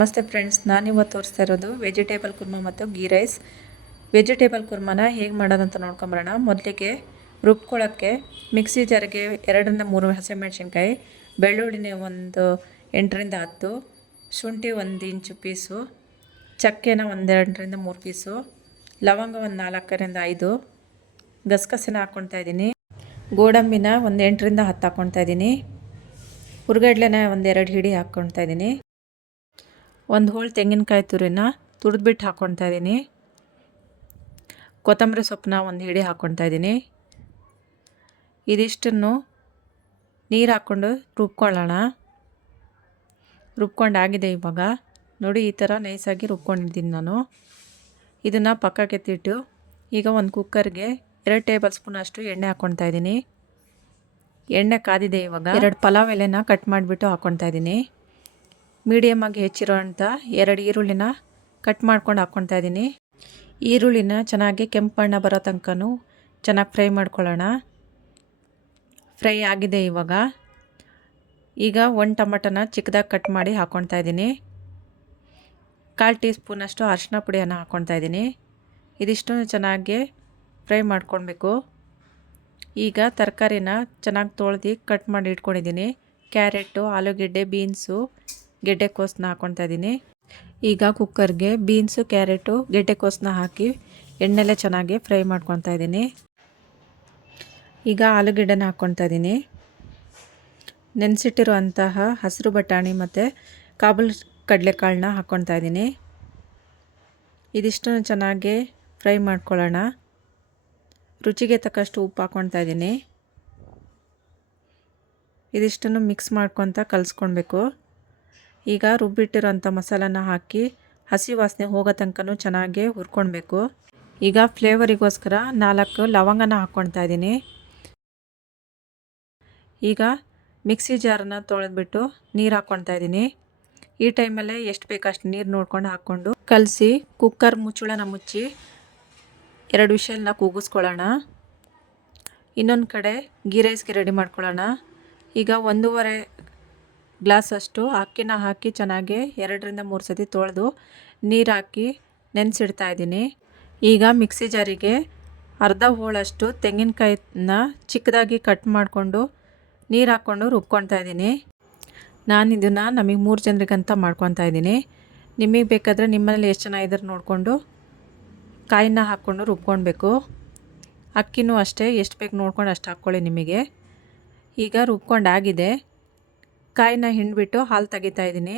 ನಮಸ್ತೆ ಫ್ರೆಂಡ್ಸ್ ನಾನಿವತ್ತು ತೋರಿಸ್ತಾ ಇರೋದು ವೆಜಿಟೇಬಲ್ ಕುರ್ಮ ಮತ್ತು ಗೀ ರೈಸ್. ವೆಜಿಟೇಬಲ್ ಕುರ್ಮನ ಹೇಗೆ ಮಾಡೋದಂತ ನೋಡ್ಕೊಂಬರೋಣ. ಮೊದಲಿಗೆ ರುಬ್ಕೊಳ್ಳೋಕ್ಕೆ ಮಿಕ್ಸಿ ಜಾರಿಗೆ ಎರಡರಿಂದ ಮೂರು ಹಸಿಮೆಣಸಿನ್ಕಾಯಿ, ಬೆಳ್ಳುಳ್ಳಿನ ಒಂದು ಎಂಟರಿಂದ ಹತ್ತು, ಶುಂಠಿ ಒಂದು ಇಂಚು ಪೀಸು, ಚಕ್ಕೆನ ಒಂದೆರಡರಿಂದ ಮೂರು ಪೀಸು, ಲವಂಗ ಒಂದು ನಾಲ್ಕರಿಂದ ಐದು, ಗಸಗಸೆನ ಹಾಕ್ಕೊಳ್ತಾ ಇದ್ದೀನಿ. ಗೋಡಂಬಿನ ಒಂದು ಎಂಟರಿಂದ ಹತ್ತು ಹಾಕ್ಕೊಳ್ತಾ ಇದ್ದೀನಿ. ಹುರ್ಗಡ್ಲೆನ ಒಂದೆರಡು ಹಿಡಿ ಹಾಕ್ಕೊಳ್ತಾ ಇದ್ದೀನಿ. ಒಂದು ಹೋಳು ತೆಂಗಿನಕಾಯಿ ತುರಿನ ತುರಿದ್ಬಿಟ್ಟು ಹಾಕ್ಕೊಳ್ತಾ ಇದ್ದೀನಿ ಕೊತ್ತಂಬರಿ ಸೊಪ್ಪನ್ನ ಒಂದು ಹಿಡಿ ಹಾಕ್ಕೊಳ್ತಾ ಇದ್ದೀನಿ ಇದಿಷ್ಟನ್ನು ನೀರು ಹಾಕ್ಕೊಂಡು ರುಬ್ಕೊಳ್ಳೋಣ. ರುಬ್ಕೊಂಡಾಗಿದೆ ಇವಾಗ. ನೋಡಿ, ಈ ಥರ ನೈಸಾಗಿ ರುಬ್ಕೊಂಡಿದ್ದೀನಿ ನಾನು. ಇದನ್ನು ಪಕ್ಕಕ್ಕೆತ್ತಿಟ್ಟು ಈಗ ಒಂದು ಕುಕ್ಕರ್ಗೆ ಎರಡು ಟೇಬಲ್ ಸ್ಪೂನ್ ಅಷ್ಟು ಎಣ್ಣೆ ಹಾಕ್ಕೊಳ್ತಾ ಇದ್ದೀನಿ ಎಣ್ಣೆ ಕಾದಿದೆ ಇವಾಗ. ಎರಡು ಪಲಾವ್ ಎಲೆನ ಕಟ್ ಮಾಡಿಬಿಟ್ಟು ಹಾಕ್ಕೊಳ್ತಾ ಇದ್ದೀನಿ ಮೀಡಿಯಮಾಗಿ ಆಗಿ ಅಂಥ ಎರಡು ಈರುಳ್ಳಿನ ಕಟ್ ಮಾಡ್ಕೊಂಡು ಹಾಕ್ಕೊಳ್ತಾ ಇದ್ದೀನಿ. ಈರುಳ್ಳಿನ ಚೆನ್ನಾಗಿ ಕೆಂಪು ಬಣ್ಣ ಬರೋ ತನಕನೂ ಚೆನ್ನಾಗಿ ಫ್ರೈ ಮಾಡ್ಕೊಳ್ಳೋಣ. ಫ್ರೈ ಆಗಿದೆ ಇವಾಗ. ಈಗ ಒಂದು ಟೊಮಟೊನ ಚಿಕ್ಕದಾಗಿ ಕಟ್ ಮಾಡಿ ಹಾಕ್ಕೊಳ್ತಾ ಇದ್ದೀನಿ. ಕಾಲು ಟೀ ಸ್ಪೂನಷ್ಟು ಅರಿಶಿನ ಪುಡಿಯನ್ನು ಹಾಕ್ಕೊಳ್ತಾ ಇದ್ದೀನಿ. ಇದಿಷ್ಟು ಚೆನ್ನಾಗಿ ಫ್ರೈ ಮಾಡ್ಕೊಳ್ಬೇಕು. ಈಗ ತರಕಾರಿನ ಚೆನ್ನಾಗಿ ತೊಳೆದು ಕಟ್ ಮಾಡಿ ಇಟ್ಕೊಂಡಿದ್ದೀನಿ. ಕ್ಯಾರೆಟು, ಆಲೂಗೆಡ್ಡೆ, ಬೀನ್ಸು ಗೆಡ್ಡೆಕೋಸನ್ನ ಹಾಕ್ಕೊಳ್ತಾ ಇದ್ದೀನಿ. ಈಗ ಕುಕ್ಕರ್ಗೆ ಬೀನ್ಸು, ಕ್ಯಾರೆಟು ಗೆಡ್ಡೆಕೋಸನ್ನ ಹಾಕಿ ಎಣ್ಣೆಲೆ ಚೆನ್ನಾಗಿ ಫ್ರೈ ಮಾಡ್ಕೊತಾ ಇದ್ದೀನಿ. ಈಗ ಆಲೂಗೆಡ್ಡೆನ ಹಾಕ್ಕೊತಾ ಇದ್ದೀನಿ. ನೆನೆಸಿಟ್ಟಿರುವಂತಹ ಹಸಿರು ಬಟಾಣಿ ಮತ್ತು ಕಾಬೂಲ್ ಕಡಲೆಕಾಳನ್ನ ಹಾಕ್ಕೊಳ್ತಾ ಇದ್ದೀನಿ. ಇದಿಷ್ಟನ್ನು ಚೆನ್ನಾಗಿ ಫ್ರೈ ಮಾಡ್ಕೊಳ್ಳೋಣ. ರುಚಿಗೆ ತಕ್ಕಷ್ಟು ಉಪ್ಪು ಹಾಕ್ಕೊಳ್ತಾ ಇದ್ದೀನಿ. ಇದಿಷ್ಟನ್ನು ಮಿಕ್ಸ್ ಮಾಡ್ಕೊತ ಕಲಿಸ್ಕೊಳ್ಬೇಕು. ಈಗ ರುಬ್ಬಿಟ್ಟಿರೋಂಥ ಮಸಾಲನ ಹಾಕಿ ಹಸಿ ವಾಸನೆ ಹೋಗೋ ತನಕನೂ ಚೆನ್ನಾಗಿ ಹುರ್ಕೊಳ್ಬೇಕು ಈಗ ಫ್ಲೇವರಿಗೋಸ್ಕರ ನಾಲ್ಕು ಲವಂಗನ ಹಾಕ್ಕೊಳ್ತಾ ಇದ್ದೀನಿ. ಈಗ ಮಿಕ್ಸಿ ಜಾರನ್ನ ತೊಳೆದ್ಬಿಟ್ಟು ನೀರು ಹಾಕ್ಕೊಳ್ತಾ ಇದ್ದೀನಿ. ಈ ಟೈಮಲ್ಲೇ ಎಷ್ಟು ಬೇಕಷ್ಟು ನೀರು ನೋಡ್ಕೊಂಡು ಹಾಕ್ಕೊಂಡು ಕಲಸಿ ಕುಕ್ಕರ್ ಮುಚ್ಚಳನ ಮುಚ್ಚಿ ಎರಡು ವಿಷಲನ್ನ ಕೂಗಿಸ್ಕೊಳ್ಳೋಣ. ಇನ್ನೊಂದು ಕಡೆ ಗೀ ರೈಸ್ಗೆ ರೆಡಿ ಮಾಡ್ಕೊಳ್ಳೋಣ. ಈಗ ಒಂದೂವರೆ ಗ್ಲಾಸಷ್ಟು ಅಕ್ಕಿನ ಹಾಕಿ ಚೆನ್ನಾಗಿ ಎರಡರಿಂದ ಮೂರು ಸತಿ ತೊಳೆದು ನೀರು ಹಾಕಿ ನೆನೆಸಿಡ್ತಾ ಇದ್ದೀನಿ. ಈಗ ಮಿಕ್ಸಿ ಜಾರಿಗೆ ಅರ್ಧ ಹೋಳಷ್ಟು ತೆಂಗಿನಕಾಯಿನ ಚಿಕ್ಕದಾಗಿ ಕಟ್ ಮಾಡಿಕೊಂಡು ನೀರು ಹಾಕ್ಕೊಂಡು ರುಬ್ಕೊತಾ ಇದ್ದೀನಿ. ನಾನು ಇದನ್ನು ನಮಗೆ ಮೂರು ಜನರಿಗಂತ ಮಾಡ್ಕೊತಾ ಇದ್ದೀನಿ. ನಿಮಗೆ ಬೇಕಾದರೆ ನಿಮ್ಮನೇಲಿ ಎಷ್ಟು ಜನ ನೋಡಿಕೊಂಡು ಕಾಯಿನ ಹಾಕ್ಕೊಂಡು ರುಬ್ಕೊಳ್ಬೇಕು. ಅಕ್ಕಿನೂ ಅಷ್ಟೇ, ಎಷ್ಟು ಬೇಕು ನೋಡ್ಕೊಂಡು ಅಷ್ಟು ಹಾಕ್ಕೊಳ್ಳಿ ನಿಮಗೆ. ಈಗ ರುಬ್ಕೊಂಡಾಗಿದೆ ಕಾಯಿನ ಹಿಂಡ್ಬಿಟ್ಟು ಹಾಲು ತೆಗಿತಾ ಇದ್ದೀನಿ.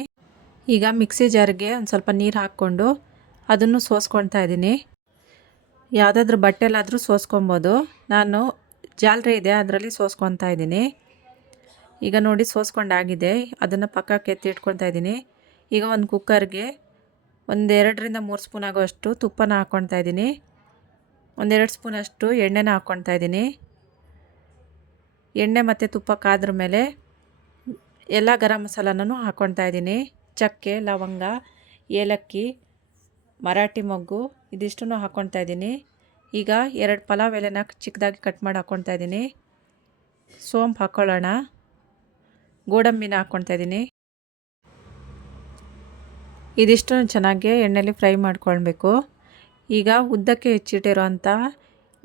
ಈಗ ಮಿಕ್ಸಿ ಜಾರ್ಗೆ ಒಂದು ಸ್ವಲ್ಪ ನೀರು ಹಾಕ್ಕೊಂಡು ಅದನ್ನು ಸೋಸ್ಕೊಳ್ತಾ ಇದ್ದೀನಿ. ಯಾವುದಾದ್ರೂ ಬಟ್ಟೆಲಾದರೂ ಸೋಸ್ಕೊಬೋದು. ನಾನು ಜಾಲರಿ ಇದೆ, ಅದರಲ್ಲಿ ಸೋಸ್ಕೊತಾ ಇದ್ದೀನಿ. ಈಗ ನೋಡಿ ಸೋಸ್ಕೊಂಡಾಗಿದೆ ಅದನ್ನು ಪಕ್ಕಕ್ಕೆ ಎತ್ತಿ ಇಟ್ಕೊಳ್ತಾ ಇದ್ದೀನಿ. ಈಗ ಒಂದು ಕುಕ್ಕರ್ಗೆ ಒಂದೆರಡರಿಂದ ಮೂರು ಸ್ಪೂನ್ ಆಗೋಷ್ಟು ತುಪ್ಪನ ಹಾಕ್ಕೊಳ್ತಾ ಇದ್ದೀನಿ. ಒಂದೆರಡು ಸ್ಪೂನ್ ಅಷ್ಟು ಎಣ್ಣೆನ ಹಾಕ್ಕೊಳ್ತಾ ಇದ್ದೀನಿ. ಎಣ್ಣೆ ಮತ್ತು ತುಪ್ಪ ಕಾದ್ರ ಮೇಲೆ ಎಲ್ಲ ಗರಂ ಮಸಾಲನೂ ಹಾಕ್ಕೊಳ್ತಾ ಇದ್ದೀನಿ. ಚಕ್ಕೆ, ಲವಂಗ, ಏಲಕ್ಕಿ, ಮರಾಠಿ ಮೊಗ್ಗು ಇದಿಷ್ಟೂ ಹಾಕ್ಕೊಳ್ತಾ ಇದ್ದೀನಿ. ಈಗ ಎರಡು ಪಲಾವ್ ಎಲೆನ ಚಿಕ್ಕದಾಗಿ ಕಟ್ ಮಾಡಿ ಹಾಕ್ಕೊಳ್ತಾ ಇದ್ದೀನಿ. ಸೋಂಪು ಹಾಕ್ಕೊಳ್ಳೋಣ ಗೋಡಂಬಿನ ಹಾಕ್ಕೊಳ್ತಾ ಇದ್ದೀನಿ. ಇದಿಷ್ಟು ಚೆನ್ನಾಗಿ ಎಣ್ಣೆಲಿ ಫ್ರೈ ಮಾಡ್ಕೊಳ್ಬೇಕು. ಈಗ ಉದ್ದಕ್ಕೆ ಹೆಚ್ಚಿಟ್ಟಿರೋಂಥ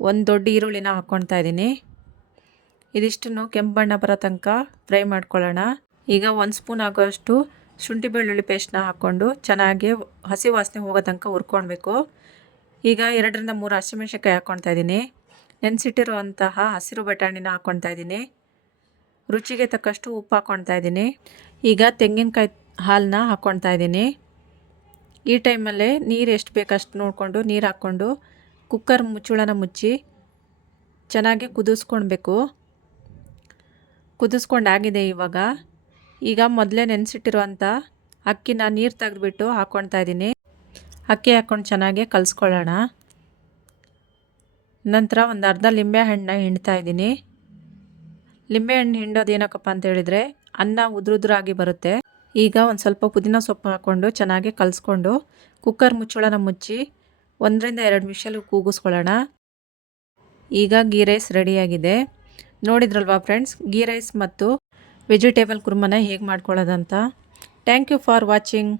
ಒಂದು ದೊಡ್ಡ ಈರುಳ್ಳಿನ ಹಾಕ್ಕೊಳ್ತಾ ಇದ್ದೀನಿ. ಇದಿಷ್ಟನ್ನು ಕೆಂಪು ಬಣ್ಣ ಬರೋ ತನಕ ಫ್ರೈ ಮಾಡ್ಕೊಳ್ಳೋಣ. ಈಗ ಒಂದು ಸ್ಪೂನ್ ಆಗೋಷ್ಟು ಶುಂಠಿ ಬೆಳ್ಳುಳ್ಳಿ ಪೇಸ್ಟ್ನ ಹಾಕ್ಕೊಂಡು ಚೆನ್ನಾಗಿ ಹಸಿ ವಾಸನೆ ಹೋಗೋ ತನಕ ಹುರ್ಕೊಳ್ಬೇಕು. ಈಗ ಎರಡರಿಂದ ಮೂರು ಹಸಿಮೆಣ್ಸಿನ್ಕಾಯಿ ಹಾಕ್ಕೊಳ್ತಾ ಇದ್ದೀನಿ. ನೆನೆಸಿಟ್ಟಿರುವಂತಹ ಹಸಿರು ಬಟಾಣಿನ ಹಾಕ್ಕೊಳ್ತಾ ಇದ್ದೀನಿ. ರುಚಿಗೆ ತಕ್ಕಷ್ಟು ಉಪ್ಪು ಹಾಕ್ಕೊಳ್ತಾ ಇದ್ದೀನಿ. ಈಗ ತೆಂಗಿನಕಾಯಿ ಹಾಲನ್ನ ಹಾಕ್ಕೊಳ್ತಾ ಇದ್ದೀನಿ. ಈ ಟೈಮಲ್ಲೇ ನೀರು ಎಷ್ಟು ಬೇಕಷ್ಟು ನೋಡಿಕೊಂಡು ನೀರು ಹಾಕ್ಕೊಂಡು ಕುಕ್ಕರ್ ಮುಚ್ಚುಳನ ಮುಚ್ಚಿ ಚೆನ್ನಾಗಿ ಕುದಿಸ್ಕೊಳ್ಬೇಕು. ಕುದಿಸ್ಕೊಂಡಾಗಿದೆ ಇವಾಗ. ಈಗ ಮೊದಲೇ ನೆನೆಸಿಟ್ಟಿರುವಂಥ ಅಕ್ಕಿನ ನೀರು ತೆಗೆದುಬಿಟ್ಟು ಹಾಕ್ಕೊಳ್ತಾ ಇದ್ದೀನಿ ಅಕ್ಕಿ ಹಾಕ್ಕೊಂಡು ಚೆನ್ನಾಗಿ ಕಲಿಸ್ಕೊಳ್ಳೋಣ. ನಂತರ ಒಂದು ಅರ್ಧ ಲಿಂಬೆ ಹಣ್ಣನ್ನ ಹಿಂಡ್ತಾ ಇದ್ದೀನಿ ಲಿಂಬೆ ಹಣ್ಣು ಹಿಂಡೋದು ಏನಕ್ಕಪ್ಪ ಅಂತ ಹೇಳಿದರೆ ಅನ್ನ ಉದುರುದ್ರಾಗಿ ಬರುತ್ತೆ. ಈಗ ಒಂದು ಸ್ವಲ್ಪ ಪುದೀನ ಸೊಪ್ಪು ಹಾಕ್ಕೊಂಡು ಚೆನ್ನಾಗಿ ಕಲಿಸ್ಕೊಂಡು ಕುಕ್ಕರ್ ಮುಚ್ಚಳನ ಮುಚ್ಚಿ ಒಂದರಿಂದ ಎರಡು ನಿಮಿಷಲ್ಲಿ ಕೂಗಿಸ್ಕೊಳ್ಳೋಣ. ಈಗ ಗೀ ರೈಸ್ ರೆಡಿಯಾಗಿದೆ ನೋಡಿದ್ರಲ್ವಾ ಫ್ರೆಂಡ್ಸ್ ಗೀ ರೈಸ್ ಮತ್ತು ವೆಜಿಟೇಬಲ್ ಕುರ್ಮನ ಹೇಗೆ ಮಾಡ್ಕೊಳ್ಳೋದಂತ. Thank you for watching